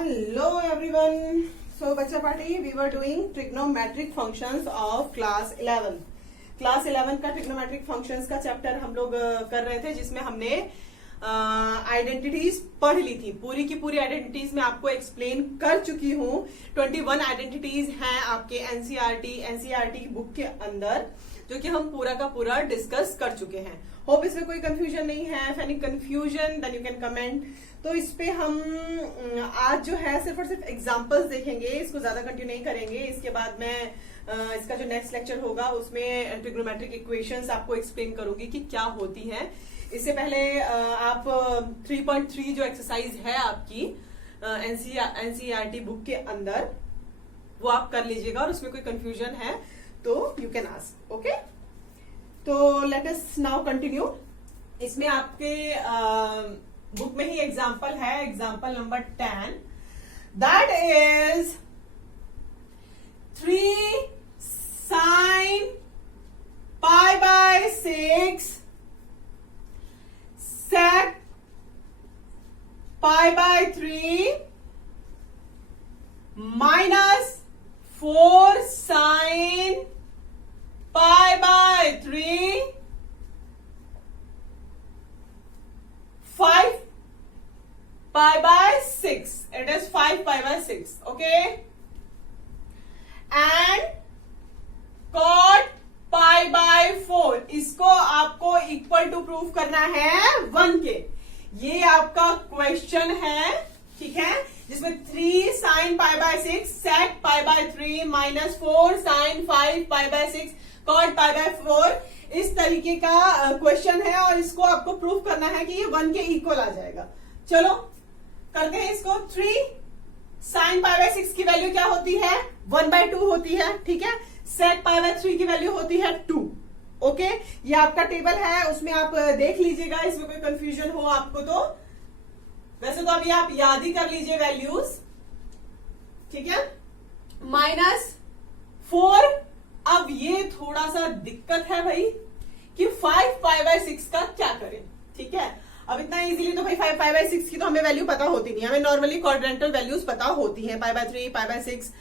Hello everyone. So बच्चा party we were doing trigonometric functions of class 11. Class 11 का trigonometric functions का chapter हम लोग कर रहे थे, जिसमें हमने आइडेंटिटीज पढ़ ली थी। पूरी की पूरी आइडेंटिटीज मैं आपको एक्सप्लेन कर चुकी हूँ। 21 आइडेंटिटीज हैं आपके एनसीईआरटी बुक के अंदर, जो कि हम पूरा का पूरा डिस्कस कर चुके हैं। होप इसमें कोई कंफ्यूजन नहीं है। If any confusion then you can comment. तो इस पे हम आज जो है सिर्फ और सिर्फ एग्जांपल्स देखेंगे, इसको ज्यादा कंटिन्यू नहीं करेंगे। इसके बाद मैं इसका जो नेक्स्ट लेक्चर होगा उसमें ट्रिग्नोमेट्रिक इक्वेशंस आपको एक्सप्लेन करूंगी कि क्या होती हैं। इससे पहले आप 3.3 जो एक्सरसाइज है आपकी एनसीईआरटी बुक के अंदर, वो आप कर लीजिएगा, और उसमें कोई कंफ्यूजन है तो यू कैन आस्क। ओके, तो लेट अस नाउ कंटिन्यू। इसमें आपके बुक में ही एग्जाम्पल है, example number 10, that is 3 sin pi by 6 sec pi by 3 minus 4 sin pi by 3 5 pi by 6. It is 5 pi by 6. Okay, and cot pi by 4, इसको आपको equal to prove करना है 1 के। ये आपका क्वेश्चन है, ठीक है, जिसमें 3 sine pi by 6 sec pi by 3 minus 4 sine 5 pi by 6 cot pi by 4, इस तरीके का क्वेश्चन है, और इसको आपको प्रूव करना है कि ये 1 के इक्वल आ जाएगा। चलो करते हैं इसको। 3 साइन पाई बाय 6 की वैल्यू क्या होती है? 1/2 होती है, ठीक है। सेक पाई बाय 3 की वैल्यू होती है 2। ओके, ये आपका टेबल है, उसमें आप देख लीजिएगा, इसमें कोई कंफ्यूजन हो आपको तो। वैसे तो अभी आप याद ही कर लीजिए वैल्यूज, ठीक है। -4, अब ये थोड़ा सा दिक्कत है भाई कि 5 पाई बाय 6 का क्या करें, ठीक है। अब इतना इजीली तो भाई 5 पाई बाय 6 की तो हमें वैल्यू पता होती नहीं, हमें नॉर्मली क्वाड्रेंटल वैल्यूज पता होती हैं, पाई by 3, pi by 6,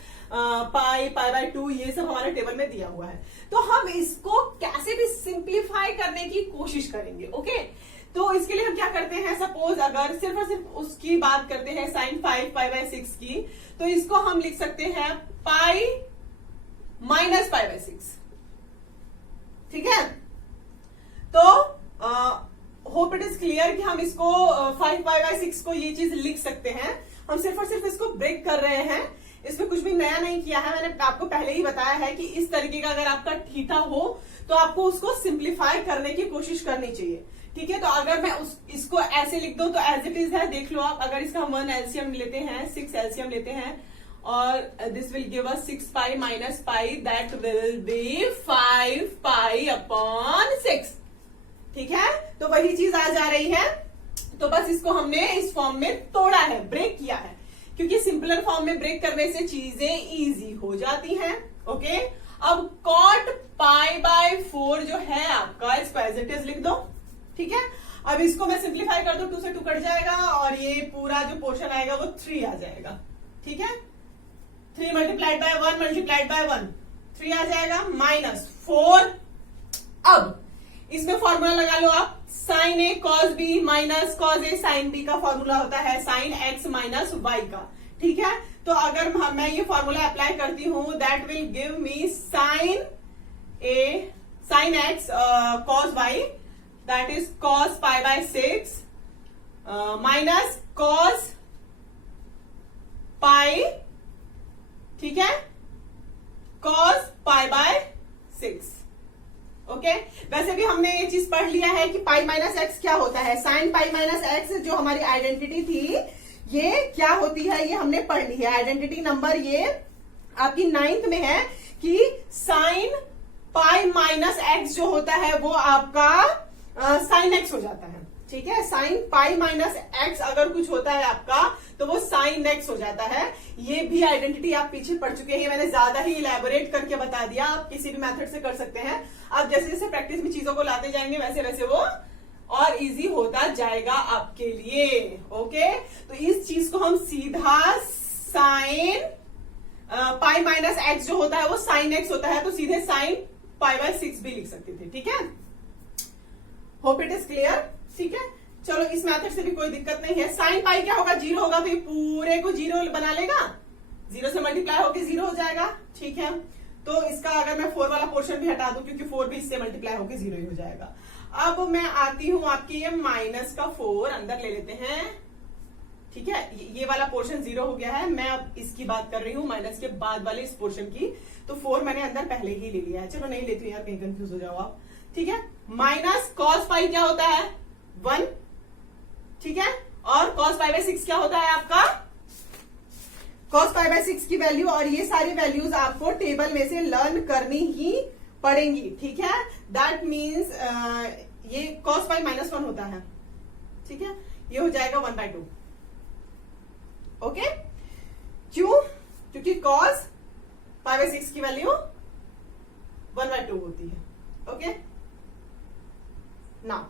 pi by 2, ये सब हमारे टेबल में दिया हुआ है। तो हम इसको कैसे भी सिंप्लीफाई करने की कोशिश करेंगे। ओके, तो इसके लिए हम क्या करते हैं, सपोज अगर सिर्फ और सिर्फ उसकी बात करते हैं साइन 5 पाई बाय 6 की, तो इसको हम लिख सकते हैं पाई माइनस पाई बाय 6, ठीक है। तो होप इट इज क्लियर कि हम इसको 5 पाई बाय 6 को ये चीज लिख सकते हैं। हम सिर्फ और सिर्फ इसको ब्रेक कर रहे हैं, इसमें कुछ भी नया नहीं किया है। मैंने आपको पहले ही बताया है कि इस तरीके का अगर आपका थीटा हो तो आपको उसको सिंप्लीफाई करने की कोशिश करनी चाहिए, ठीक है। तो अगर मैं इसको ऐसे लिख दूं तो एज इट इज है, देख लो आप। अगर इसका हम 1 एलसीएम लेते हैं, 6 एलसीएम लेते हैं, और this will give us 6 pi minus pi, that will be 5 pi upon 6, ठीक है। तो वही चीज आ जा रही है। तो बस इसको हमने इस फॉर्म में तोड़ा है, ब्रेक किया है, क्योंकि सिंपलर फॉर्म में ब्रेक करने से चीजें इजी हो जाती हैं। ओके, अब कॉट पाई बाय 4 जो है आपका, इसको एज इट इज लिख दो, ठीक है। अब इसको मैं सिंप्लीफाई कर दूं, 2 से 2 कट जाएगा, और ये पूरा जो पोर्शन आएगा वो 3 आ जाएगा, ठीक है। 3 मल्टीप्लाइड बाय 1 मल्टीप्लाइड बाय 1, 3 आ जाएगा, -4। अब इसमें फॉर्मूला लगा लो आप, sign A cos B minus cos A sine B का फॉर्मूला होता है साइन एक्स माइनस वाई का, ठीक है। तो अगर मैं ये फॉर्मूला अप्लाई करती हूं, that will give me sine a sine x cos y, that is cos pi by 6 minus cos pi, ठीक है, कॉस पाई बाय 6। ओके, वैसे भी हमने ये चीज पढ़ लिया है कि पाई माइनस एक्स क्या होता है। साइन पाई माइनस एक्स जो हमारी आइडेंटिटी थी, ये क्या होती है, ये हमने पढ़ ली है। आइडेंटिटी नंबर ये आपकी 9th में है कि साइन पाई माइनस एक्स जो होता है वो आपका साइन एक्स हो जाता है, ठीक है। साइन पाई माइनस एक्स अगर कुछ होता है आपका तो वो साइन एक्स हो जाता है। ये भी आइडेंटिटी आप पीछे पढ़ चुके हैं, मैंने ज्यादा ही इलेबोरेट करके बता दिया। आप किसी भी मेथड से कर सकते हैं। आप जैसे जैसे प्रैक्टिस में चीजों को लाते जाएंगे वैसे वैसे वो और इजी होता जाएगा आपके लिए। ओके, तो इस चीज को हम सीधा साइन पाई माइनस एक्स जो होता है वो साइन एक्स होता है, तो सीधे साइन पाई बाय 6 भी लिख सकते थे। ठीक है, होप इट इज क्लियर। ठीक है, चलो इस मेथड से भी कोई दिक्कत नहीं है। साइन पाई क्या होगा, 0 होगा, तो ये पूरे को 0 बना लेगा, 0 से मल्टीप्लाई होके 0 हो जाएगा। ठीक है, तो इसका अगर मैं 4 वाला पोर्शन भी हटा दूं, क्योंकि 4 भी इससे मल्टीप्लाई होके 0 ही हो जाएगा। अब मैं आती हूं आपकी ये माइनस का 4 अंदर ले लेते हैं। ठीक है, ये वाला पोर्शन 0 हो गया है, मैं अब इसकी बात कर रही हूं माइनस के बाद वाले इस पोर्शन की। तो 4 मैंने अंदर पहले ही ले लिया है, चलो नहीं लेती हूं यार, कहीं कंफ्यूज हो जाओ आप। ठीक है, माइनस कॉस पाई क्या होता है 1। ठीक है, और कॉस पाई बाय 6 क्या होता है आपका, कॉस पाई बाय 6 की वैल्यू, और ये सारी वैल्यूज आपको टेबल में से लर्न करनी ही पड़ेंगी। ठीक है, दैट मीन्स ये कॉस पाई -1 होता है। ठीक है, ये हो जाएगा 1/2। ओके, क्यों, क्योंकि कॉस पाई बाय 6 की वैल्यू 1/2 होती है। ओके, नाउ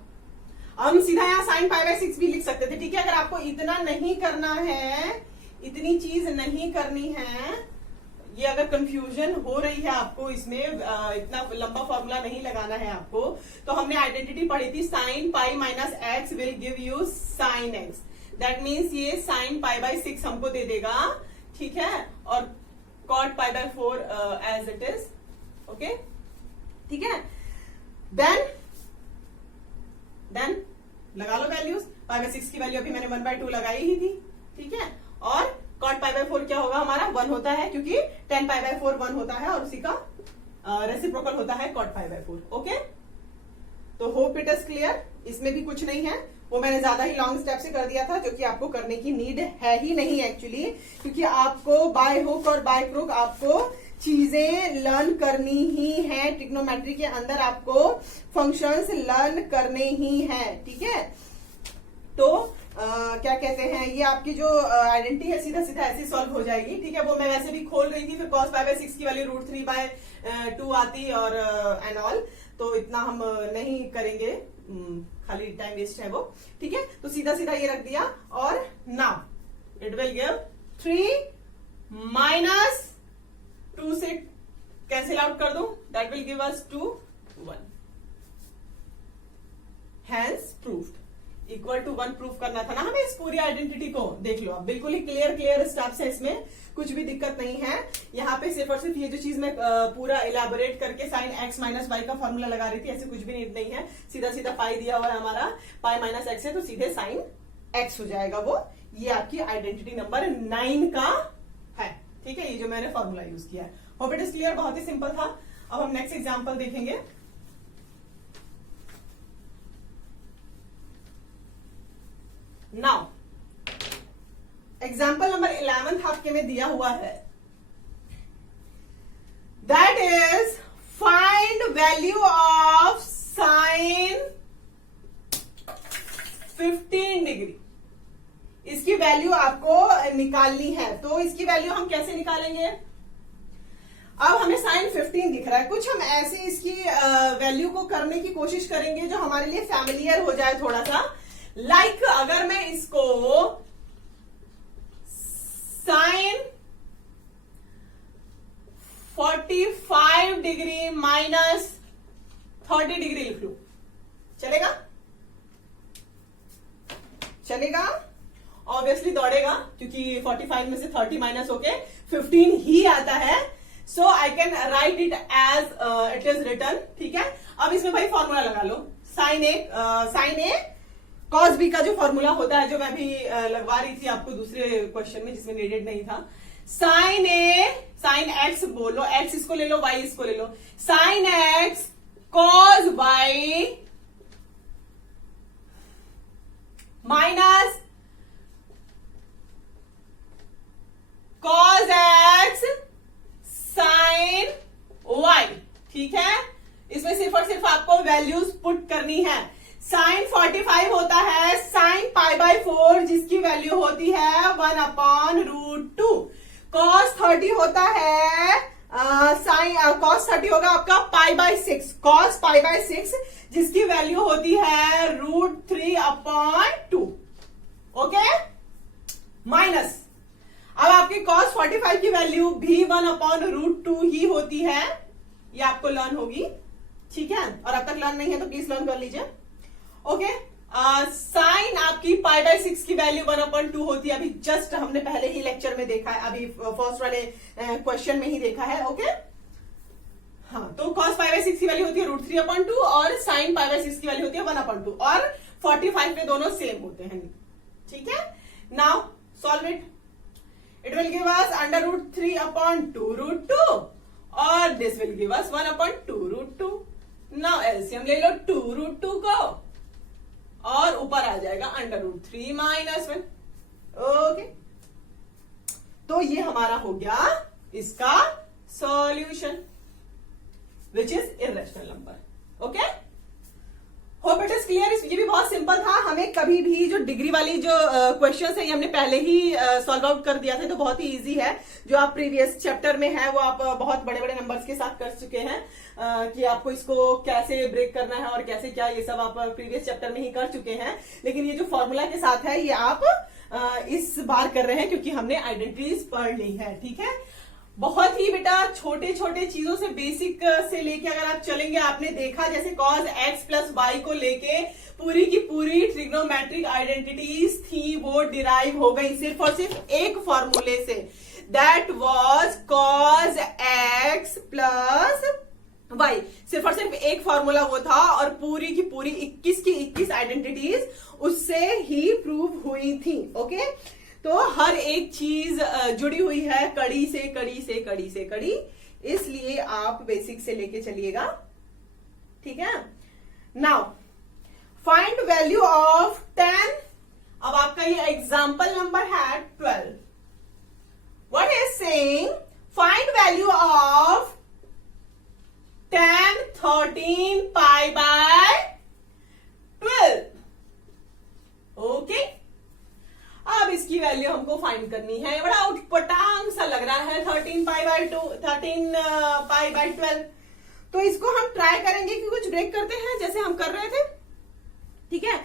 हम सीधा यहां साइन पाई बाय 6 भी लिख सकते थे। ठीक है, अगर आपको इतना नहीं करना है, इतनी चीज नहीं करनी है, ये अगर कंफ्यूजन हो रही है आपको, इसमें इतना लंबा फॉर्मूला नहीं लगाना है आपको, तो हमने आइडेंटिटी पढ़ी थी, sine pi minus x will give you sine x. That means ये साइन पाई बाय 6 हमको दे देगा। ठीक है, और cot pi by 4 as it is. Okay, ठीक है, देन लगा लो वैल्यूज। पाई बाय 6 की वैल्यू अभी मैंने 1/2 लगाई ही थी। ठीक है, और कॉट पाई बाय 4 क्या होगा हमारा 1 होता है, क्योंकि 10 पाई बाय 4 1 होता है, और उसी का रेसिप्रोकल होता है कॉट पाई बाय 4। ओके, तो होप इट इज क्लियर। इसमें भी कुछ नहीं है, वो मैंने ज्यादा ही लॉन्ग स्टेप से कर दिया था, जो कि आपको करने की नीड है ही नहीं एक्चुअली, क्योंकि आपको बाय हुक और बाय क्रुक आपको चीजें लर्न करनी ही है। ट्रिग्नोमेट्री के अंदर आपको फंक्शंस लर्न करने ही हैं। ठीक है, तो क्या कहते हैं, ये आपकी जो आइडेंटिटी है सीधा सीधा ऐसे सॉल्व हो जाएगी। ठीक है, वो मैं वैसे भी खोल रही थी, फिर cos पाई बाय 6 की वैल्यू √3/2 आती और एंड ऑल, तो इतना हम नहीं करेंगे, खाली टाइम वेस्ट है वो। ठीक है, तो सीधा सीधा ये रख दिया, और now it will give 3 minus 2 से कैंसिल आउट कर दूं, that will give us 2 1। Hence proved. Equal to 1 proof करना था ना हमें इस पूरी आइडेंटिटी को। देख लो, अब बिल्कुल ही क्लियर स्टेप्स है, इसमें कुछ भी दिक्कत नहीं है। यहाँ पे सिर्फ और सिर्फ ये जो चीज मैं पूरा इलेबोरेट करके साइन x माइनस वाई का फॉर्मूला लगा रही थी, ऐसे कुछ भी नहीं है। सीधा सीधा पाई दिया हुआ है हमारा, पाई माइनस एक्स है, तो सीधे साइन x हो जाएगा वो। ये आपकी आइडेंटिटी नंबर 9 का है। ठीक है, ये जो मैंने फॉर्मूला यूज किया है। होप इट इज क्लियर, बहुत ही सिंपल था। अब हम नेक्स्ट एग्जाम्पल देखेंगे। नाउ एग्जाम्पल नंबर 11 आपके में दिया हुआ है, that is find value of sine 15 degree. इसकी वैल्यू आपको निकालनी है, तो इसकी वैल्यू हम कैसे निकालेंगे। अब हमें साइन 15 दिख रहा है, कुछ हम ऐसे इसकी वैल्यू को करने की कोशिश करेंगे जो हमारे लिए फैमिलियर हो जाए थोड़ा सा। लाइक अगर मैं इसको साइन 45 डिग्री माइनस 30 डिग्री लिख लू, चलेगा? चलेगा, ऑब्वियसली दौड़ेगा, क्योंकि 45 में से 30 माइनस होके 15 ही आता है। So I can write it as it is written. ठीक है, अब इसमें भाई फॉर्मूला लगा लो, साइन ए कॉस बी का जो फॉर्मूला होता है, जो मैं भी लगवा रही थी आपको दूसरे क्वेश्चन में जिसमें नेडेड नहीं था। साइन एक्स बोलो, एक्स इसको ले लो, वाई इसको ले लो, sine x cos Y minus cos X sine Y. ठीक है, इसमें सिर्फ और सिर्फ आपको वैल्यूज पुट करनी है। साइन 45 होता है साइन पाई बाय 4, जिसकी वैल्यू होती है 1/√2। कॉस 30 होता है कॉस 30 होगा आपका पाई बाय 6, कॉस पाई बाय 6, जिसकी वैल्यू होती है अपॉन 2, ओके, माइनस, अब आपकी cos 45 की वैल्यू भी 1 अपॉन √2 ही होती है, ये आपको लर्न होगी, ठीक है, और अब तक लर्न नहीं है तो प्लीज लर्न कर लीजिए, ओके। साइन आपकी π/6 की वैल्यू 1 अपॉन 2 होती है, अभी जस्ट हमने पहले ही लेक्चर में देखा है, अभी फर्स्ट वाले क्वेश्चन में ही देखा है, ओके। हाँ, तो cos π/6 की वैल्यू होती है √3 अपॉन 2 और sin π/6 की वैल्यू होती है 1 अपॉन 2 और 45 पे दोनों सेम होते हैं, ठीक है। Now solve it will give us √3 upon 2 √2 और this will give us 1 upon 2 √2। Now LCM ले लो 2 √2 को और ऊपर आ जाएगा √3 माइनस 1, ओके। तो ये हमारा हो गया इसका solution which is irrational number, okay. Hope it is clear. ये भी बहुत सिंपल था, हमें कभी भी जो डिग्री वाली जो क्वेश्चंस है ये हमने पहले ही सॉल्व आउट कर दिया था, तो बहुत ही इजी है। जो आप प्रीवियस चैप्टर में है वो आप बहुत बड़े बड़े नंबर्स के साथ कर चुके हैं, कि आपको इसको कैसे ब्रेक करना है और कैसे क्या, ये सब आप प्रीवियस चैप्टर में ही कर चुके हैं। लेकिन ये जो फॉर्मूला के साथ है ये आप इस बार कर रहे हैं क्योंकि हमने आइडेंटिटीज पढ़ ली है, ठीक है। बहुत ही बेटा छोटे छोटे चीजों से, बेसिक से लेके अगर आप चलेंगे, आपने देखा जैसे cos x प्लस वाई को लेके पूरी की पूरी ट्रिग्नोमेट्रिक आइडेंटिटीज थी, वो डिराइव हो गई सिर्फ और सिर्फ एक फॉर्मूले से, that was cos x plus y. सिर्फ और सिर्फ एक फॉर्मूला वो था और पूरी की पूरी 21 की 21 आइडेंटिटीज उससे ही प्रूव हुई थी, ओके। तो हर एक चीज जुड़ी हुई है कड़ी से कड़ी से कड़ी से कड़ी, इसलिए आप बेसिक से लेके चलिएगा, ठीक है। Now find value of 10। अब आपका ये एग्जाम्पल नंबर है 12। What is saying find value of 10 13 π/12, okay. अब इसकी वैल्यू हमको फाइंड करनी है, बड़ा उटपटांग सा लग रहा है 13 π/12। तो इसको हम ट्राई करेंगे कि कुछ ब्रेक करते हैं जैसे हम कर रहे थे, ठीक है।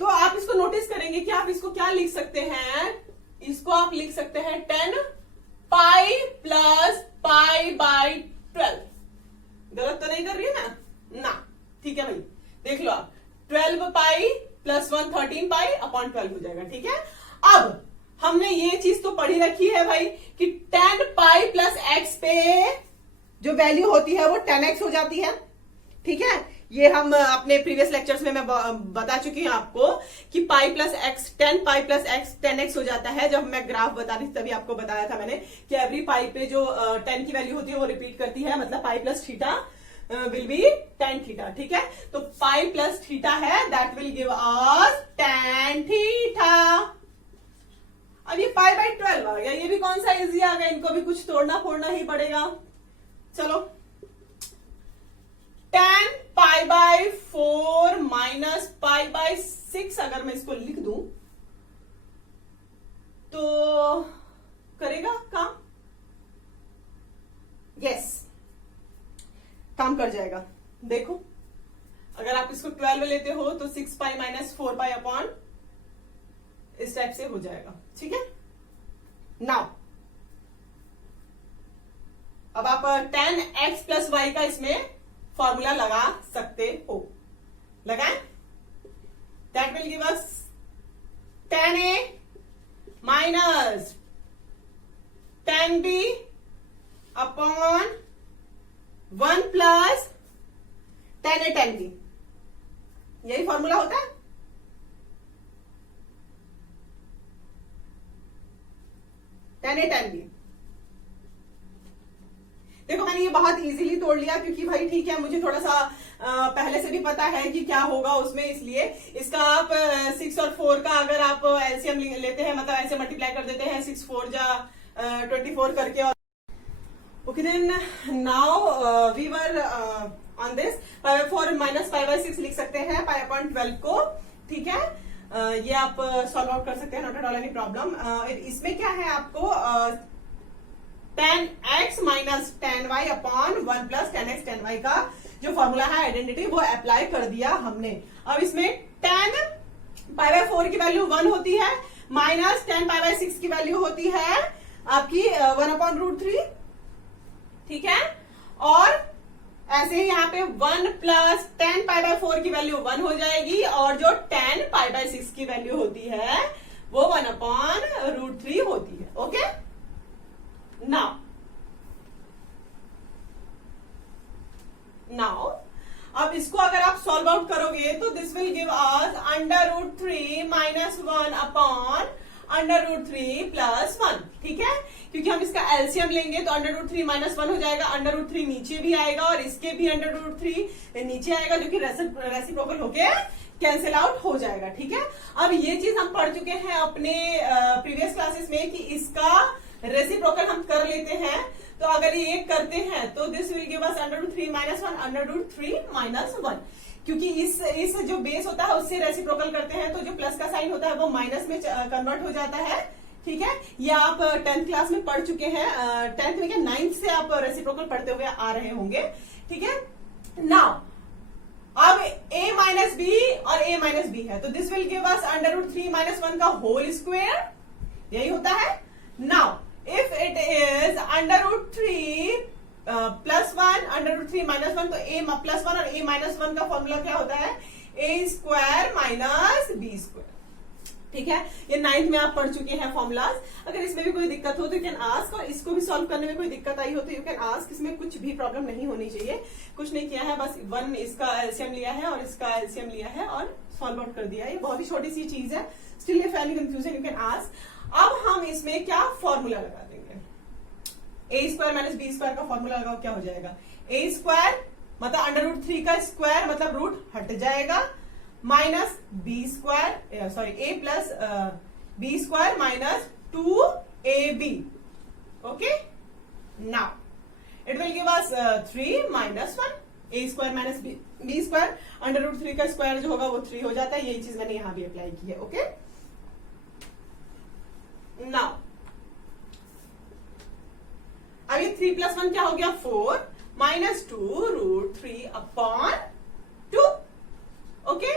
तो आप इसको नोटिस करेंगे कि आप इसको क्या लिख सकते हैं, इसको आप लिख सकते हैं 10 π प्लस π/12। गलत तो नहीं कर रही है ना, ठीक है भाई, देख लो आप 12 π प्लस 1 13 π अपॉन 12 हो जाएगा, ठीक है। अब हमने ये चीज तो पढ़ी रखी है भाई कि 10 π प्लस x पे जो वैल्यू होती है वो 10x हो जाती है, ठीक है। ये हम अपने प्रीवियस लेक्चर्स में मैं बता चुकी हूं आपको कि pi plus x 10 π plus x 10x हो जाता है। जब मैं ग्राफ बता रही थी तभी आपको बताया था मैंने कि एवरी पाई पे जो 10 की वैल्यू होती है वो रिपीट करती है, मतलब pi plus theta will be tan theta, ठीक है। तो पाई प्लस थीटा है, that will give us tan theta. अब ये π/12 आ गया, ये भी कौन सा इजी आ गया, इनको भी कुछ तोड़ना फोड़ना ही पड़ेगा। चलो 10 π/4 माइनस π/6 अगर मैं इसको लिख दूं तो करेगा काम? यस, काम कर जाएगा। देखो अगर आप इसको 12 लेते हो तो 6 π माइनस 4 π अपॉन इस टाइप से हो जाएगा, ठीक है। नाउ अब आप tan x प्लस वाई का इसमें फॉर्मूला लगा सकते हो, लगाएं। That will give us tan a minus tan b upon 1 plus tan a tan b, यही फॉर्मूला होता है। tan a tan b, देखो मैंने ये बहुत इजीली तोड़ लिया क्योंकि भाई ठीक है मुझे थोड़ा सा पहले से भी पता है कि क्या होगा उसमें, इसलिए इसका आप 6 और 4 का अगर आप एलसीएम लेते हैं, मतलब ऐसे मल्टीप्लाई कर देते हैं 6 4 जा 24 करके, और okay then now we were on this π/4 minus π/6 लिख सकते हैं π/12 को, ठीक है। ये आप सॉल्व आउट कर सकते हैं, not at all any problem. इसमें क्या है आपको tan x minus tan y upon 1 plus tan x tan y का जो फॉर्मूला है आइडेंटिटी वो अप्लाई कर दिया हमने। अब इसमें tan पाई बाय 4 की वैल्यू 1 होती है, माइनस 10 पाई बाय 6 की वैल्यू होती है आपकी 1/√3, ठीक है। और ऐसे ही यहाँ पे 1 प्लस 10 पाई बाय 4 की वैल्यू 1 हो जाएगी, और जो 10 पाई बाय 6 की वैल्यू होती है वो 1/√3 होती है। ओके, नाउ अब इसको अगर आप सॉल्व आउट करोगे तो this will give us √3 minus 1/√3 plus 1, ठीक है। क्योंकि हम इसका एलसीएम लेंगे तो √3 माइनस 1 हो जाएगा, √3 नीचे भी आएगा और इसके भी √3 नीचे आएगा, जो कि रेसिप्रोकल होके कैंसिल आउट हो जाएगा, ठीक है। अब ये चीज हम पढ़ चुके हैं अपने प्रीवियस क्लासेस में कि इसका रेसिप्रोकल हम कर लेते हैं। तो अगर ये करते हैं तो this will give us √3 minus 1 √3 minus 1, क्योंकि इस जो बेस होता है उससे रेसिप्रोकल करते हैं तो जो प्लस का साइन होता है वो माइनस में कन्वर्ट हो जाता है, ठीक है। ये आप 10th क्लास में पढ़ चुके हैं, 10th में क्या 9th से आप रेसिप्रोकल पढ़ते हुए आ रहे होंगे, ठीक है। नाउ अब a माइनस बी और a माइनस बी है तो this will give us √3 minus 1 का होल स्क्वायर, यही होता है। Now if it is √3 plus 1 √3 minus 1 तो a प्लस 1 और a माइनस 1 का फॉर्मूला क्या होता है, a square minus b square, ठीक है। ये 9th में आप पढ़ चुके हैं फॉर्मूलाज। अगर इसमें भी कोई दिक्कत हो तो यू कैन आस्क, और इसको भी सॉल्व करने में कोई दिक्कत आई हो तो यू कैन आस्क, इसमें कुछ भी प्रॉब्लम नहीं होनी चाहिए। कुछ नहीं किया है, बस 1 इसका एलसीएम लिया है और इसका एलसीएम लिया है और सॉल्व आउट कर दिया है। ये बहुत ही छोटी सी चीज है, still if any confusion you can ask. अब हम इसमें क्या फॉर्मूला लगा देंगे, a square minus b square का फॉर्मूला लगाओ, क्या हो जाएगा, a स्क्वायर मतलब √3 का स्क्वायर मतलब रूट हट जाएगा, minus b square sorry a plus b square minus 2ab, okay. Now it will give us 3 minus 1, a square minus b square, √3 का स्क्वायर जो होगा वो 3 हो जाता है। यही चीज मैंने यहां भी अप्लाई की है, ओके। नाउ अब ये 3 प्लस 1 क्या हो गया, 4 माइनस 2√3/2, ओके।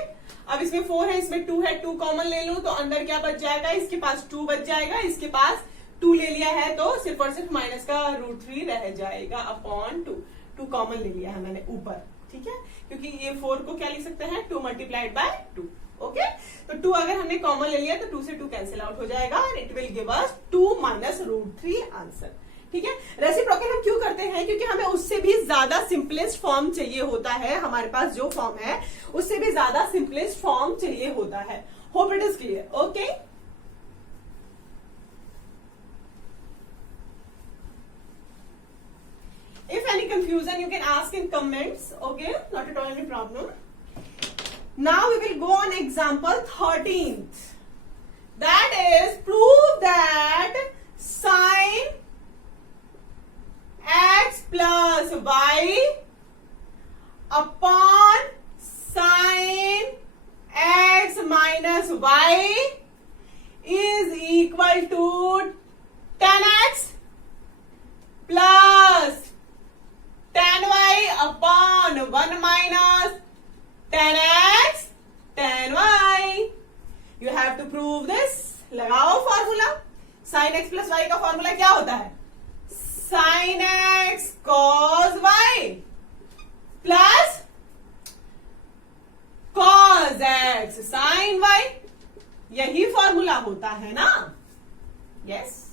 अब इसमें 4 है, इसमें 2 है, 2 कॉमन ले लूं तो अंदर क्या बच जाएगा, इसके पास 2 बच जाएगा, इसके पास 2 ले लिया है तो सिर्फ और सिर्फ माइनस का √3 रह जाएगा अपॉन 2 कॉमन ले लिया है मैंने ऊपर, ठीक है। क्योंकि ये 4 को क्या लिख सकते हैं, 2 मल्टीप्लाइड बाय 2, ओके। तो 2 अगर हमने कॉमन ले लिया तो 2 से 2 कैंसिल आउट हो जाएगा और it will give us 2 minus √3 answer, ठीक है। रेसिप्रोकल हम क्यों करते हैं, क्योंकि हमें उससे भी ज्यादा सिंपलेस्ट फॉर्म चाहिए होता है, हमारे पास जो फॉर्म है उससे भी ज्यादा सिंपलेस्ट फॉर्म चाहिए होता है। Hope it is clear, okay. If any confusion, you can ask in comments, okay? Not at all any problem. Now we will go on example 13th. That is, prove that sin x plus y upon sin x minus y is equal to tan x plus tan y upon 1 minus tan x tan y. You have to prove this. लगाओ formula. sin x plus y का formula क्या होता है, sin x cos y plus cos x sin y, यही formula होता है ना। Yes,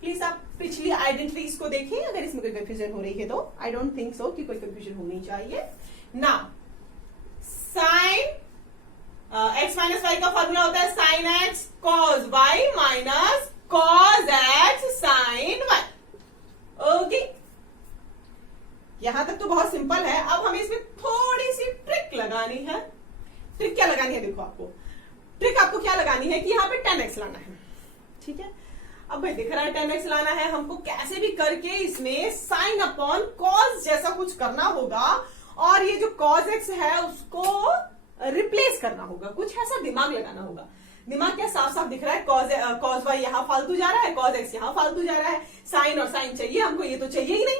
please आप पिछली आइडेंटिटीज को देखिए, अगर इसमें कोई कंफ्यूजन हो रही है तो। आई डोंट थिंक सो कि कोई कंफ्यूजन होनी चाहिए ना। साइन x माइनस वाई का फॉर्मूला होता है sine x cos y minus cos x sin y, okay. यहां तक तो बहुत सिंपल है। अब हमें इसमें थोड़ी सी ट्रिक लगानी है। ट्रिक क्या लगानी है, देखो आपको ट्रिक आपको क्या लगानी है कि यहाँ पे 10x लाना है, ठीक है। अब भाई दिख रहा है 10x लाना है, हमको कैसे भी करके इसमें साइन अपॉन कॉस जैसा कुछ करना होगा और ये जो cos x है उसको रिप्लेस करना होगा, कुछ ऐसा दिमाग लगाना होगा। दिमाग क्या साफ साफ दिख रहा है, cos y यहां फालतू जा रहा है, cos x यहां फालतू जा रहा है, साइन और साइन चाहिए हमको, ये तो चाहिए ही नहीं,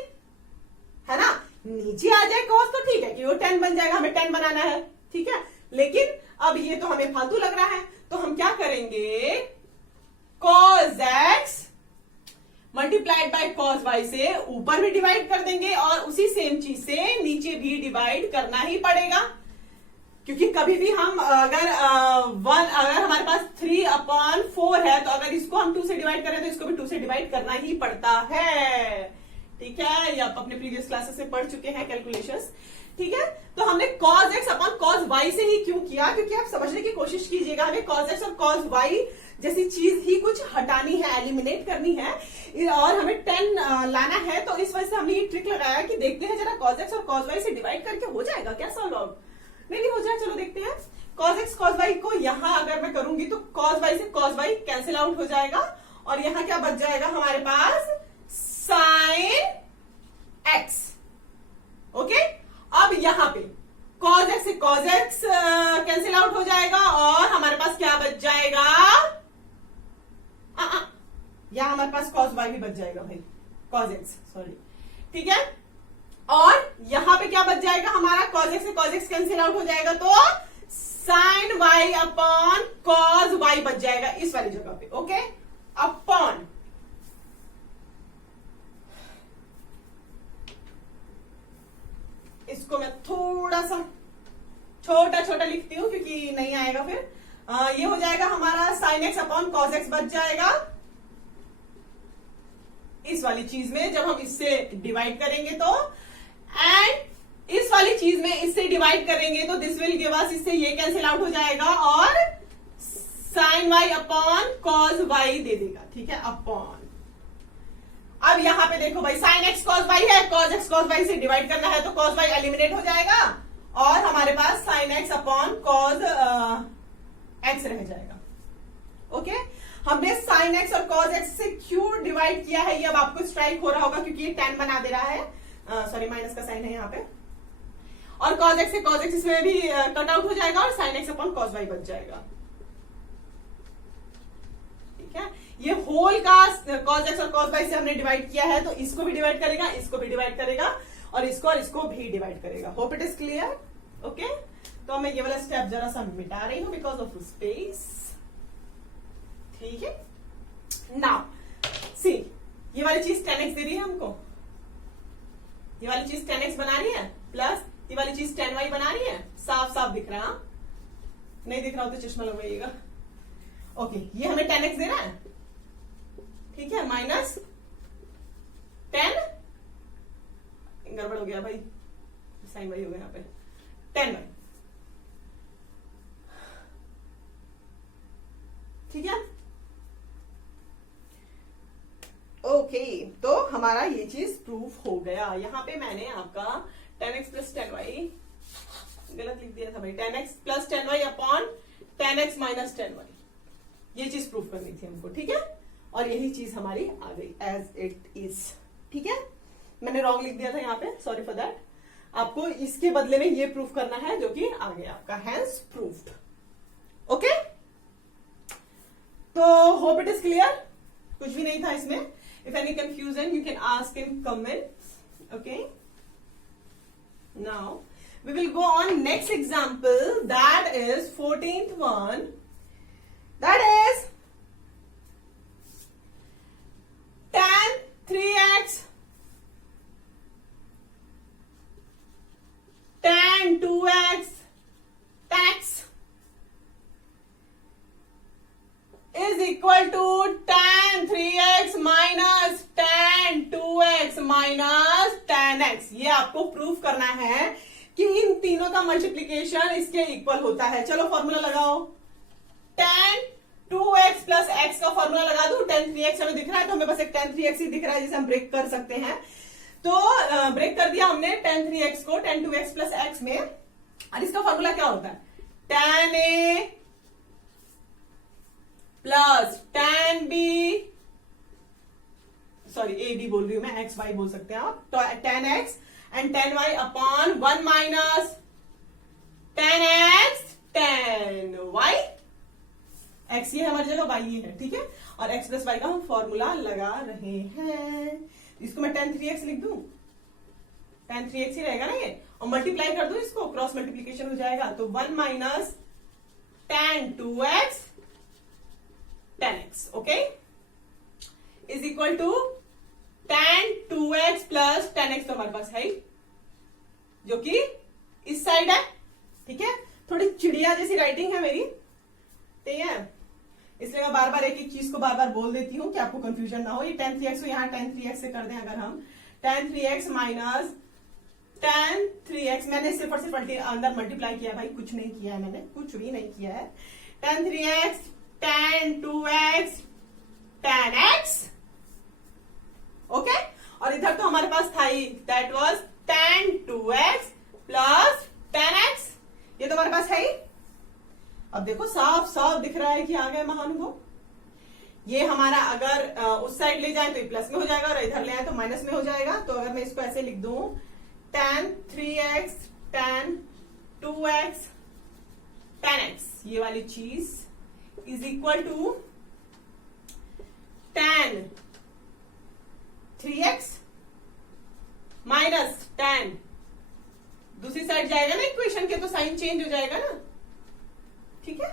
है ना। नीचे आ जाए cos तो ठीक है कि वो 10 बन जाएगा, हमें 10 बनाना है, ठीक है। लेकिन अब ये तो हमें फालतू लग रहा है, तो हम क्या करेंगे, cos x multiplied by cos y से ऊपर भी डिवाइड कर देंगे और उसी सेम चीज से नीचे भी डिवाइड करना ही पड़ेगा, क्योंकि कभी भी हम अगर अगर हमारे पास 3/4 है तो अगर इसको हम 2 से डिवाइड करें तो इसको भी 2 से डिवाइड करना ही पड़ता है। ठीक है, ये आप अपने प्रीवियस क्लासेस में पढ़ चुके हैं कैलकुलेशंस। ठीक है, तो हमने cos x upon cos y से ही क्यों किया, क्योंकि आप समझने की कोशिश कीजिएगा, हमें cos x और cos y जैसी चीज ही कुछ हटानी है, एलिमिनेट करनी है और हमें 10 लाना है, तो इस वजह से हमने ये ट्रिक लगाया कि देखते हैं जरा cos x और cos y से डिवाइड करके हो जाएगा क्या सॉल्व आउट, नहीं हो जाए, चलो देखते हैं। cos x cos y को यहां अगर मैं करूंगी तो cos y से cos y कैंसिल आउट हो जाएगा और यहां क्या बच जाएगा हमारे पास, sin x। ओके, अब यहां पे cos x से cos x कैंसिल आउट हो जाएगा और हमारे पास क्या बच जाएगा, यहां हमारे पास cos y भी बच जाएगा भाई, cos x सॉरी। ठीक है, और यहां पे क्या बच जाएगा हमारा, cos x से cos x कैंसिल आउट हो जाएगा तो sin y upon cos y बच जाएगा इस वाली जगह पे। ओके, अपॉन इसको मैं थोड़ा सा छोटा छोटा लिखती हूं क्योंकि नहीं आएगा फिर। ये हो जाएगा हमारा sin x upon cos x बच जाएगा इस वाली चीज में, जब हम इससे डिवाइड करेंगे तो, एंड इस वाली चीज में इससे डिवाइड करेंगे तो दिस विल गिव अस, इससे ये कैंसिल आउट हो जाएगा और sin y upon cos y दे देगा। ठीक है, अपॉन, अब यहां पे देखो भाई sin x cos y है, cos x cos y से डिवाइड करना है तो cos y एलिमिनेट हो जाएगा और हमारे पास sin x upon cos x रह जाएगा। ओके, हमने sin x और cos x से क्यों डिवाइड किया है, ये अब आपको स्ट्राइक हो रहा होगा क्योंकि ये 10 बना दे रहा है, सॉरी माइनस का साइन है यहाँ पे, और cos x से cos x इसमें भी कट आउट हो जाएगा और sin x upon cos y बच जाएगा। ठीक है, ये होल का cos x और cos y से हमने डिवाइड किया है तो इसको भी डिवाइड करेगा, इसको भी डिवाइड करेगा और इसको भी डिवाइड करेगा। Hope it is clear. Okay, तो मैं ये वाला स्टेप जरा सा मिटा रही हूं बिकॉज ऑफ स्पेस। ठीक है, नाउ सी, ये वाली चीज 10x दे रही है हमको, ये वाली चीज 10x बना रही है प्लस ये वाली चीज 10y बना रही है, साफ साफ दिख रहा है, नहीं दिख रहा हो तो चश्मा लगवाइएगा। ओके, ये हमें 10x दे रहा है, ठीक है, माइनस 10, गड़बड़ हो गया भाई, साइन वाई हो गया यहाँ पे, 10y। ठीक है, ओके, तो हमारा ये चीज प्रूफ हो गया। यहां पे मैंने आपका 10x प्लस 10y गलत लिख दिया था भाई, 10x plus 10y upon 10x minus 10y, ये चीज प्रूफ करनी थी हमको। ठीक है, और यही चीज हमारी आ गई एज इट इज। ठीक है, मैंने रॉन्ग लिख दिया था यहाँ पे, सॉरी फॉर दैट। आपको इसके बदले में ये प्रूफ करना है जो कि आ गया आपका, हैंस प्रूफ्ड। ओके, तो होप इट इज क्लियर, कुछ भी नहीं था इसमें। If any confusion, you can ask in comments. Okay. Now we will go on next example. That is 14th one. That is tan 3x, tan 2x, tan x is equal to tan 3x minus tan 2x minus tan x। ये आपको proof करना है कि इन तीनों का multiplication इसके equal होता है। चलो फॉर्मूला लगाओ, tan 2x प्लस x का फॉर्मूला लगा दू। tan 3x हमें दिख रहा है तो हमें बस एक tan 3x ही दिख रहा है जिसे हम ब्रेक कर सकते हैं, तो ब्रेक कर दिया हमने tan 3x को tan 2x प्लस x में, और इसका फॉर्मूला क्या होता है, tan a plus tan b, sorry a b बोल रही हूं मैं, एक्स वाई बोल सकते हैं आप, tan x and tan y upon 1 minus tan x tan y, x ये हमारी जगह y ये है। ठीक है, और x प्लस y का हम फॉर्मूला लगा रहे हैं। इसको मैं tan 3x लिख दूं, tan 3x ही रहेगा ना ये, और मल्टीप्लाई कर दूं इसको, क्रॉस मल्टीप्लीकेशन हो जाएगा, तो 1 minus equal to tan 2x plus tan x तो हमारे पास है ही, जो कि इस साइड है, ठीक है। थोड़ी चिड़िया जैसी राइटिंग है मेरी, ठीक है, इसलिए मैं बार बार एक एक चीज को बार बार बोल देती हूँ कि आपको कंफ्यूजन ना हो। ये tan 3x को यहाँ tan 3x से कर दें अगर हम, tan 3x minus tan 3x, मैंने सिर्फ और सिर्फ अंदर मल्टीप्लाई किया भाई, कुछ नहीं किया है मैंने, कुछ भी नहीं किया है। tan 3x tan 2x tan x, okay. और इधर तो हमारे पास था ही, that was tan 2x plus tan x, ये तो हमारे पास है ही। अब देखो साफ साफ दिख रहा है कि आ गए महानुभव। ये हमारा अगर उस साइड ले जाए तो ये प्लस में हो जाएगा और इधर ले आए तो माइनस में हो जाएगा। तो अगर मैं इसको ऐसे लिख दूं, tan 3x tan 2x tan x, ये वाली चीज is equal to tan 3x minus tan, दूसरी साइड जाएगा ना इक्वेशन के, तो साइन चेंज हो जाएगा ना, ठीक है,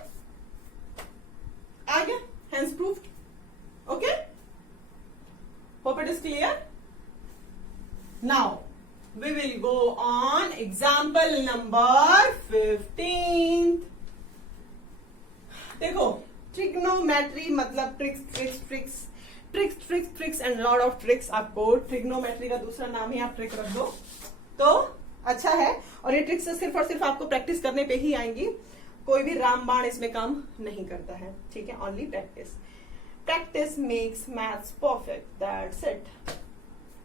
आ गया, hence proved, okay. Hope it is clear. Now we will go on example number 15। देखो ट्रिग्नोमेट्री मतलब tricks and lot of tricks. आपको ट्रिग्नोमेट्री का दूसरा नाम ही आप ट्रिक रख दो तो अच्छा है, और ये ट्रिक्स सिर्फ और सिर्फ आपको प्रैक्टिस करने पे ही आएंगी, कोई भी रामबाण इसमें काम नहीं करता है, ठीक है, only practice. Practice makes maths perfect, that's it.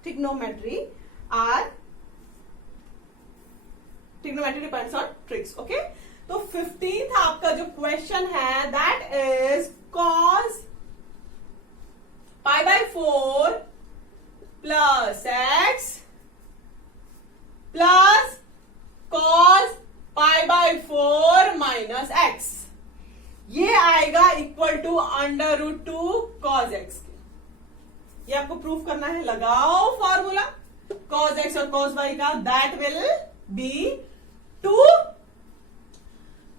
Trigonometry depends on tricks, okay. तो 15th आपका जो क्वेश्चन है that is cos π/4 plus x plus cos π/4 minus x, ये आएगा इक्वल टू √2 cos x। ये आपको प्रूफ करना है, लगाओ फॉर्मूला cos x और cos y का, that will be 2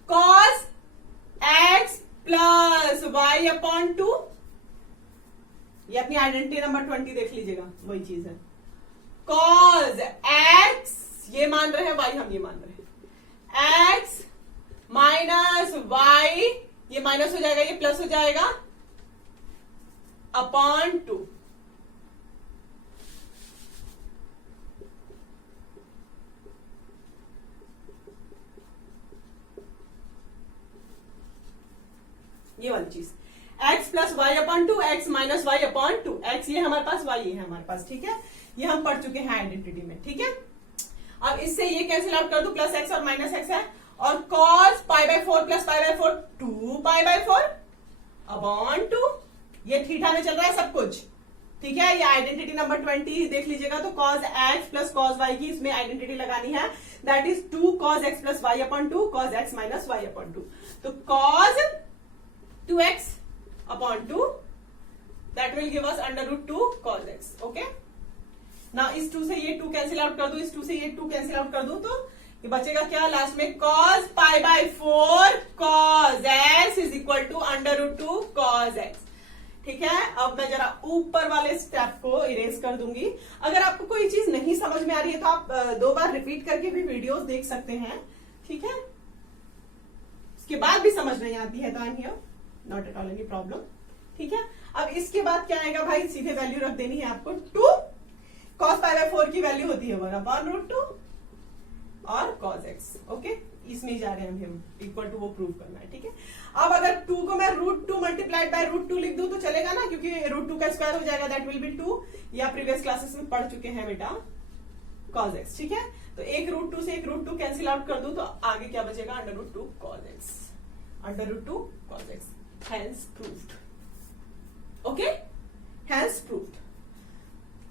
cos x plus y/2। ये अपनी आइडेंटिटी नंबर 20 देख लीजिएगा, वही चीज है। cos x ये मान रहे हैं, y हम ये मान रहे हैं, x माइनस y, ये माइनस हो जाएगा, ये प्लस हो जाएगा अपॉन 2। ये वाली चीज x plus y/2, x minus y/2, x ये हमारे पास, y ये है हमारे पास, ठीक है, ये हम पढ़ चुके हैं आइडेंटिटी में, ठीक है। अब इससे ये कैंसिल आउट कर दो, प्लस x और माइनस x है, और cos π/4 प्लस π/4 2 π/4 अपॉन 2, ये थीटा में चल रहा है सब कुछ, ठीक है। ये आइडेंटिटी नंबर 20 देख लीजिएगा, तो cos x plus cos y की इसमें आइडेंटिटी लगानी है, that is 2 cos x plus y/2 cos x minus y/2, तो cos 2x upon 2, that will give us √2 cos x, okay. Now इस 2 से ये 2 कैंसिल आउट कर दो, इस 2 से ये 2 कैंसिल आउट कर दो, तो ये बचेगा क्या लास्ट में, cos π/4 cos x is equal to √2 cos x, ठीक है। अब मैं जरा ऊपर वाले स्टेप को इरेज कर दूंगी। अगर आपको कोई चीज नहीं समझ में आ रही है तो आप 2 बार रिपीट करके भी वीडियोस देख सकते हैं, ठीक है। उसके बाद भी समझ नहीं आती है तो I am here, not at all any problem, ठीक है। अब इसके बाद क्या आएगा भाई, सीधे वैल्यू रख देनी है आपको, 2 cos π/4 की वैल्यू होती है 1/√2 और cos x, ओके। इसमें ही जा रहे हैं हम इक्वल टू वो प्रूव करना है, ठीक है। अब अगर 2 को मैं √2 मल्टीप्लाइड बाय √2 लिख दूं तो चलेगा ना, क्योंकि √2 का स्क्वायर हो जाएगा, दैट विल बी 2, या प्रीवियस क्लासेस में पढ़ चुके हैं बेटा, cos x, ठीक है। तो एक √2 से एक √2 कैंसिल आउट कर दूं तो आगे क्या बचेगा, √2 cos x, √2 cos x, hence proved, okay, hence proved।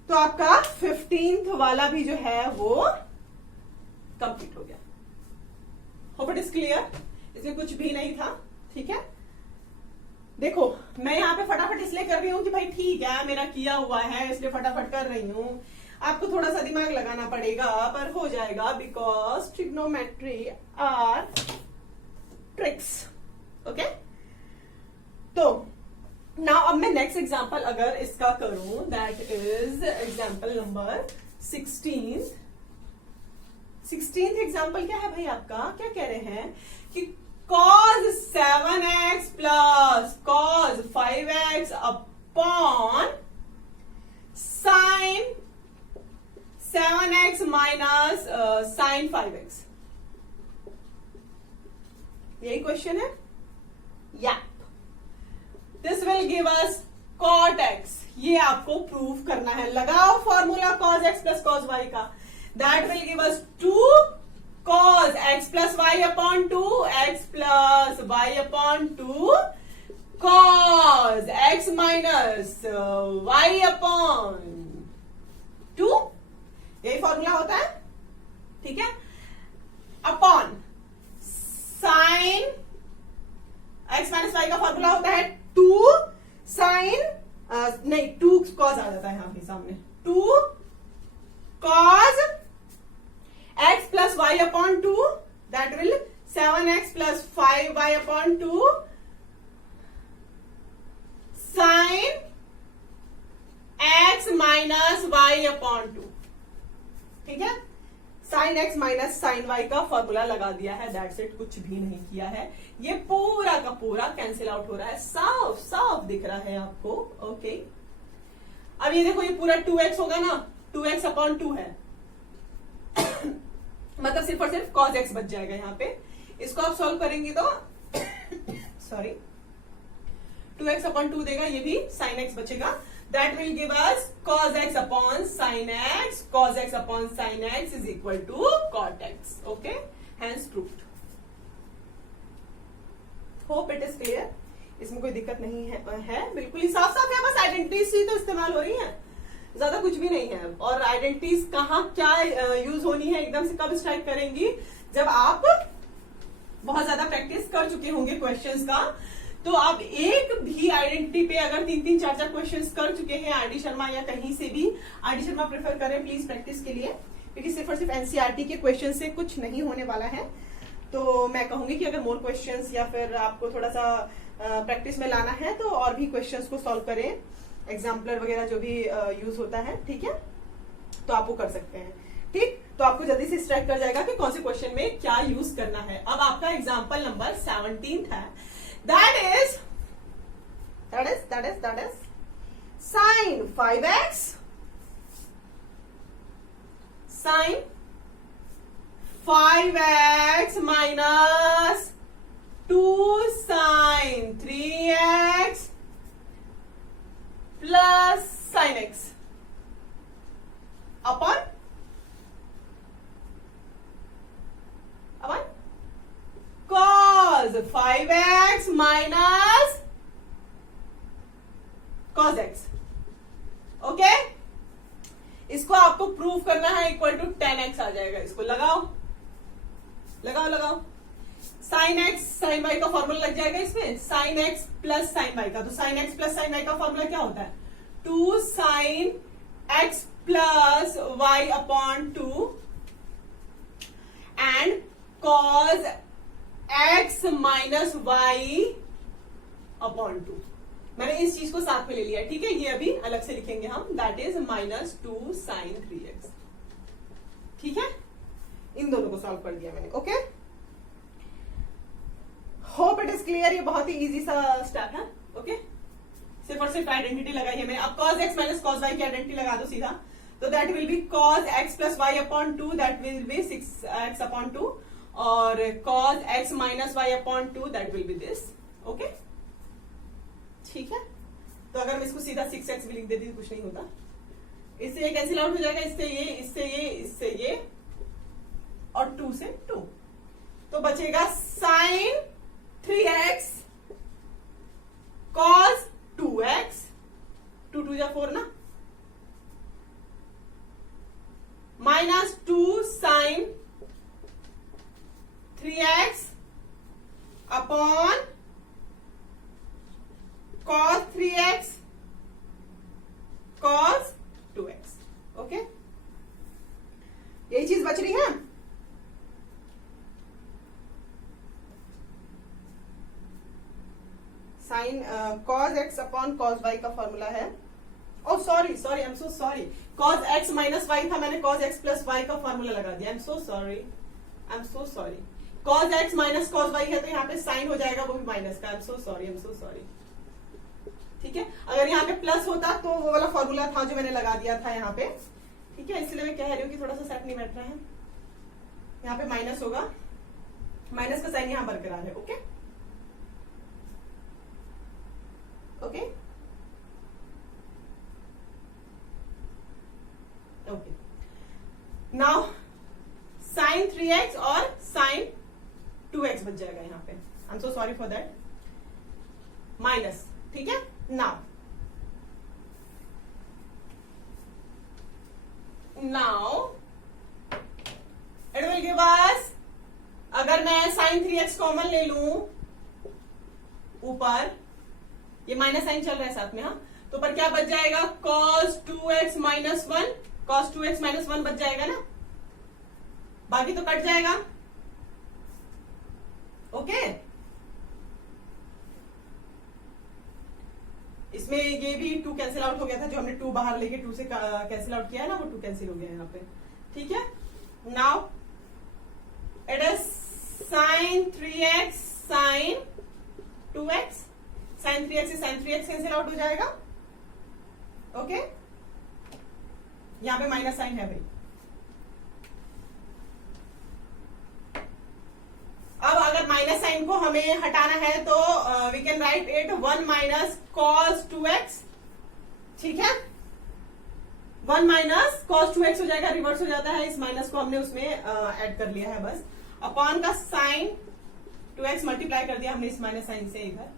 तो आपका 15th वाला भी जो है वो कंप्लीट हो गया। होप इट इज क्लियर, इसमें कुछ भी नहीं था, ठीक है। देखो मैं यहाँ पे फटाफट इसलिए कर रही हूँ कि भाई ठीक है मेरा किया हुआ है इसलिए फटाफट कर रही हूँ, आपको थोड़ा सा दिमाग लगाना पड़ेगा पर हो जाएगा, because trigonometry are tricks, okay. तो नाउ अब मैं नेक्स्ट एग्जांपल अगर इसका करूं, that is example number 16th एग्जांपल क्या है भाई आपका, क्या कह रहे हैं कि cos 7x plus cos 5x upon sin 7x minus sin 5x, यही क्वेश्चन है। This will give us cot x, ये आपको प्रूव करना है। लगाओ formula cos x plus cos y का, that will give us 2 cos x plus y upon 2 x plus y upon 2 cos x minus y upon 2, यही formula होता है, ठीक है। Upon sine x minus y का फॉर्मूला होता है 2 sign नहीं 2 cos आ जाता है यहां पे सामने, 2 cos x plus y upon 2, that will 7x plus 5y upon 2 sine x minus y upon 2, ठीक है। Sine x minus sine y का फॉर्मूला लगा दिया है, दैट्स इट, कुछ भी नहीं किया है। ये पूरा का पूरा कैंसिल आउट हो रहा है, साफ साफ दिख रहा है आपको, ओके। अब ये देखो, ये पूरा 2x होगा ना, 2x अपॉन 2 है मतलब सिर्फ और सिर्फ cos x बच जाएगा यहाँ पे। इसको आप सॉल्व करेंगे तो सॉरी 2x अपॉन 2 देगा, ये भी sin x बचेगा, that will give us cos x upon sin x, cos x upon sin x is equal to cot x, okay, hence proved. Hope it is clear. इसमें कोई दिक्कत नहीं है बिल्कुल ही साफ साफ है, बस आइडेंटिटीज ही तो इस्तेमाल हो रही है, ज्यादा कुछ भी नहीं है। और आइडेंटिटीज कहाँ क्या यूज होनी है, एकदम से कब स्ट्राइक करेंगी, जब आप बहुत ज्यादा प्रैक्टिस कर चुके होंगे क्वेश्चंस का। तो आप एक भी आइडेंटिटी पे अगर 3-3, 4-4 क्वेश्चंस कर चुके हैं आरडी शर्मा या कहीं से भी, आरडी शर्मा प्रेफर करें प्लीज प्रैक्टिस के लिए, क्योंकि सिर्फ और सिर्फ एनसीईआरटी के क्वेश्चन से कुछ नहीं होने वाला है। तो मैं कहूंगी कि अगर मोर क्वेश्चंस या फिर आपको थोड़ा सा प्रैक्टिस में लाना है तो और भी क्वेश्चंस को सॉल्व करें, एग्जाम्पलर वगैरह जो भी यूज होता है, ठीक है, तो आप वो कर सकते हैं, ठीक। तो आपको जल्दी से स्ट्राइक कर जाएगा कि कौन से क्वेश्चन में क्या यूज करना है। अब आपका एग्जाम्पल नंबर 17 है, that is sin 5x minus 2 sin 3x plus sin x upon cos 5x minus cos x, okay. इसको आपको प्रूव करना है, इक्वल टू 10x आ जाएगा। इसको लगाओ लगाओ लगाओ, साइन x साइन y का फॉर्मूला लग जाएगा इसमें, sine x plus sine y का। तो sine x plus sine y का फॉर्मूला क्या होता है, 2 sine x plus y upon 2 and cos x minus y upon 2। मैंने इस चीज को साथ में ले लिया, ठीक है। ये अभी अलग से लिखेंगे हम, that is minus 2 sine 3x, ठीक है। इन दोनों को सॉल्व कर दिया मैंने, okay. Hope it is clear, ये बहुत ही इजी सा स्टेप है, ओके। सिर्फ और सिर्फ आइडेंटिटी लगाई है मैंने। अब cos x minus cos y की आइडेंटिटी लगा दो सीधा, तो that will be cos x plus y upon 2, that will be 6x upon 2, और cos x minus y upon 2, that will be this, okay, ठीक है। तो अगर मैं इसको सीधा 6x भी लिख देती तो कुछ नहीं होता, इससे ये कैंसिल आउट हो जाएगा, इससे ये, इससे ये, इससे ये, और 2 से 2, तो बचेगा साइन 3x cos 2x, 2 2 जा 4 ना, minus 2 sine 3x upon cos 3x cos 2x, okay. यही चीज बच रही है। Sine cos x upon cos y का फॉर्मूला है। Oh sorry sorry, I am so sorry, cos x minus y था, मैंने कॉज एक्स प्लस वाई का फॉर्मूला लगा दिया। I am so sorry, I am so sorry. Cos x minus cos y है तो यहाँ पे साइन हो जाएगा, वो भी माइनस का। आई am so sorry, I am so sorry. ठीक है, अगर यहाँ पे प्लस होता तो वो वाला फॉर्मूला था जो मैंने लगा दिया था यहाँ पे। ठीक है, इसलिए मैं कह रही हूँ कि थोड़ा सा सेट नहीं बैठ रहा है। यहाँ पे माइनस होगा, माइनस का साइन यहाँ बरकरार है। Okay okay okay. Now sine 3x और साइन 2x बच जाएगा यहाँ पे। आई am so sorry for that, minus. ठीक है, नाउ इट विल गिव अस, अगर मैं साइन 3x कॉमन ले लूं, ऊपर ये माइनस साइन चल रहा है साथ में, हाँ, तो ऊपर क्या बच जाएगा, cos 2x minus 1, cos 2x minus 1 बच जाएगा ना, बाकी तो कट जाएगा। ओके, इसमें ये भी 2 कैंसिल आउट हो गया था, जो हमने 2 बाहर लेके 2 से कैंसिल आउट किया है ना, वो 2 कैंसिल हो गया यहाँ पे। ठीक है, now it is sine 3x sine 2x, sine 3x से साइन 3x कैंसिल आउट हो जाएगा। ओके, यहां पे माइनस साइन है भाई। अब अगर माइनस साइन को हमें हटाना है तो we can write it 1 minus cos 2x। ठीक है, 1 माइनस कॉस 2x हो जाएगा, रिवर्स हो जाता है, इस माइनस को हमने उसमें ऐड कर लिया है बस, अपॉन का साइन 2x मल्टीप्लाई कर दिया हमने इस माइनस साइन से इधर।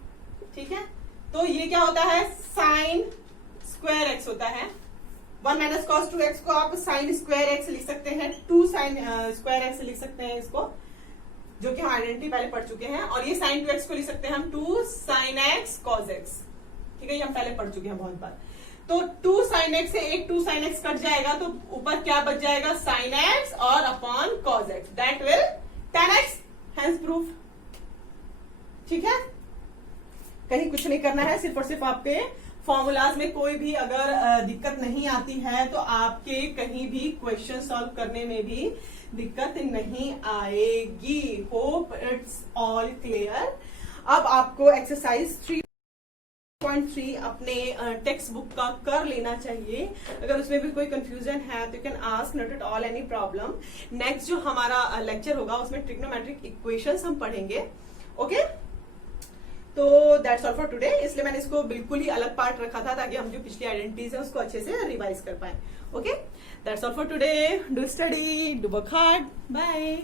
ठीक है, तो ये क्या होता है, साइन स्क्वायर एक्स होता है। 1 माइनस कॉस 2x को आप साइन स्क्वायर एक्स लिख सकते हैं, 2 साइन स्क्वायर एक्स लिख सकते हैं इसको, जो कि हम आइडेंटिटी पहले पढ़ चुके हैं। और ये साइन 2x को लिख सकते हैं हम 2 साइन एक्स कॉस एक्स। ठीक है, ये हम पहले पढ़ चुके हैं बहुत बार। तो 2 साइन एक्स से एक 2 साइन एक्स कट जाएगा, तो ऊपर क्या बच जाएगा, साइन एक्स और upon cos x, that will tan x, hence proof. ठीक है, कहीं कुछ नहीं करना है, सिर्फ और सिर्फ आपके फॉर्मूलाज में कोई भी अगर दिक्कत नहीं आती है तो आपके कहीं भी क्वेश्चन सॉल्व करने में भी दिक्कत नहीं आएगी। Hope it's all clear. अब आपको एक्सरसाइज 3.3 अपने टेक्स्ट बुक का कर लेना चाहिए। अगर उसमें भी कोई कंफ्यूजन है तो you can ask, not at all any problem. Next जो हमारा लेक्चर होगा उसमें ट्रिग्नोमेट्रिक इक्वेशंस हम पढ़ेंगे। ओके, तो दैट्स ऑल फॉर टुडे। इसलिए मैंने इसको बिल्कुल ही अलग पार्ट रखा था ताकि हम जो पिछली आइडेंटिटीज है उसको अच्छे से रिवाइज कर पाए। Okay, that's all for today. Do study, do work hard, bye.